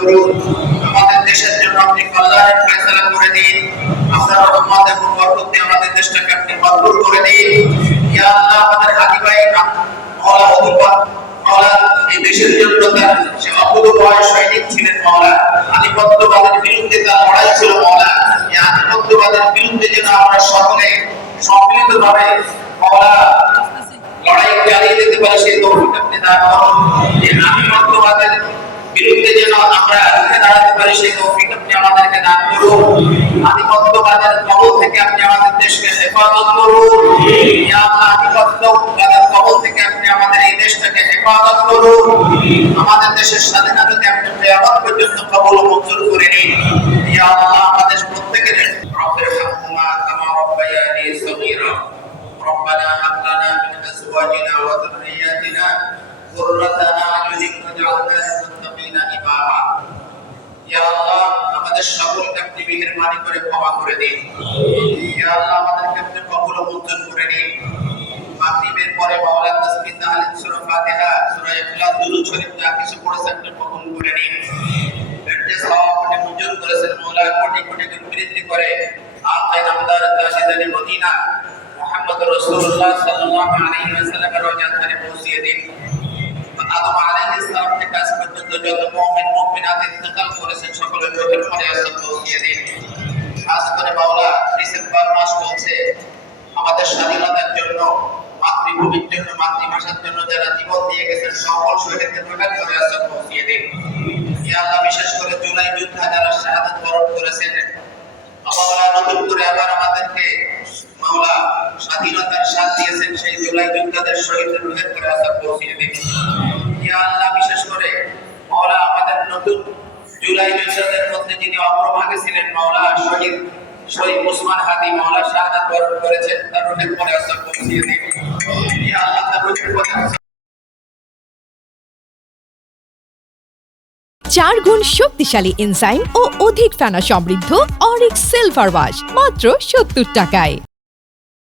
করুন। আমাদের দেশের জন্য আপনি কল্যাণের ফয়সালা করে দিন। আপনার রহমত এবং বরকত দিয়ে আমাদের দেশটাকে আপনি মজবুত করে দিন। ইয়া আল্লাহ, আমাদের হাদি ভাই মাওলা অধিপত মাওলা এই দেশের জন্য তার সে অকুতোভয় সৈনিক ছিলেন মাওলা। আধিপত্যবাদের বিরুদ্ধে তার লড়াই ছিল মাওলা। এই আধিপত্যবাদের বিরুদ্ধে যেন আমরা সকলে সম্মিলিতভাবে মাওলা লড়াই চালিয়ে যেতে পারি, সেই তৌফিক আপনি দান করুন। এই আধিপত্যবাদের বিরুদ্ধে যেন আমরা রুখে দাঁড়াতে পারি, সেই তৌফিক আপনি আমাদেরকে দান করুন। আধিপত্যবাদের কবল থেকে আপনি আমাদের দেশকে হেফাজত করুন। ইয়া আল্লাহ, আধিপত্যবাদের কবল থেকে আপনি আমাদের এই দেশটাকে হেফাজত করুন। আমাদের দেশের স্বাধীনতাকে আপনি কিয়ামত পর্যন্ত কবুল ও মঞ্জুর করে নিন। ইয়া আল্লাহ, আমাদের প্রত্যেকের রব্বির হামহুমা কামা রাব্বায়ানি সগীরা। ربنا هب لنا من ازواجنا وذرياتنا قرة اعين واجعلنا للمتقين اماما। ইয়া আল্লাহ, আমাদের সকলকে আপনি মেহেরবানি করে ক্ষমা করে দিন। ইয়া আল্লাহ, আমাদেরকে আপনি কবুল ও মঞ্জুর করে নিন। মাগরিবের পরে মাওলা তাসবিহ তাহলিল সূরা ফাতিহা, সূরা ইখলাস, দুরূদ শরীফ যা কিছু পড়েছেন আপনি কবুল করে নিন। এতে সওয়াব আপনি মঞ্জুর করেছেন মাওলা। কোটি কোটি গুণ বৃদ্ধি করে আল্লাহ নামদার তাশিদানি মদিনা মুহাম্মদ রাসূলুল্লাহ সাল্লাল্লাহু আলাইহি ওয়াসাল্লামের রওজা ধরে পৌঁছিয়ে দিন। আদম আলাইহিস সালাম থেকে আজ পর্যন্ত যত মুমিন মুমিনাত ইন্তেকাল করেছেন সকলের রূহের ফরিয়াদ পৌঁছিয়ে দিন। খাস করে মাওলা, ডিসেম্বর মাস চলছে, আমাদের স্বাধীনতার জন্য, মাতৃভূমির জন্য, মাতৃভাষার জন্য যারা জীবন দিয়ে গেছেন সকল শহীদদের রূহের ফরিয়াদ পৌঁছিয়ে দিন। ইয়া আল্লাহ, বিশেষ করে জুলাই যুদ্ধে যারা শাহাদাত বরণ করেছেন, মাওলা নতুন করে আবার আমাদেরকে মাওলা স্বাধীনতার স্বাদ দিয়েছেন, সেই জুলাই যোদ্ধাদের শহীদদের রূহের ফরিয়াদ পৌঁছিয়ে দিন। ইয়া আল্লাহ, বিশেষ করে মাওলা আমাদের নতুন জুলাই যোদ্ধাদের মধ্যে যিনি অগ্রভাগে ছিলেন মাওলা শহীদ ওসমান হাদি মাওলা শাহাদাত বরণ করেছেন, তার রূহের ফরিয়াদ পৌঁছিয়ে দিন। ইয়া আল্লাহ, তার রূহের ফরিয়াদ 4 গুণ শক্তিশালী এনজাইম ও অধিক ফেনা সমৃদ্ধ অরিক সিলভার ওয়াশ মাত্র 70 টাকায়।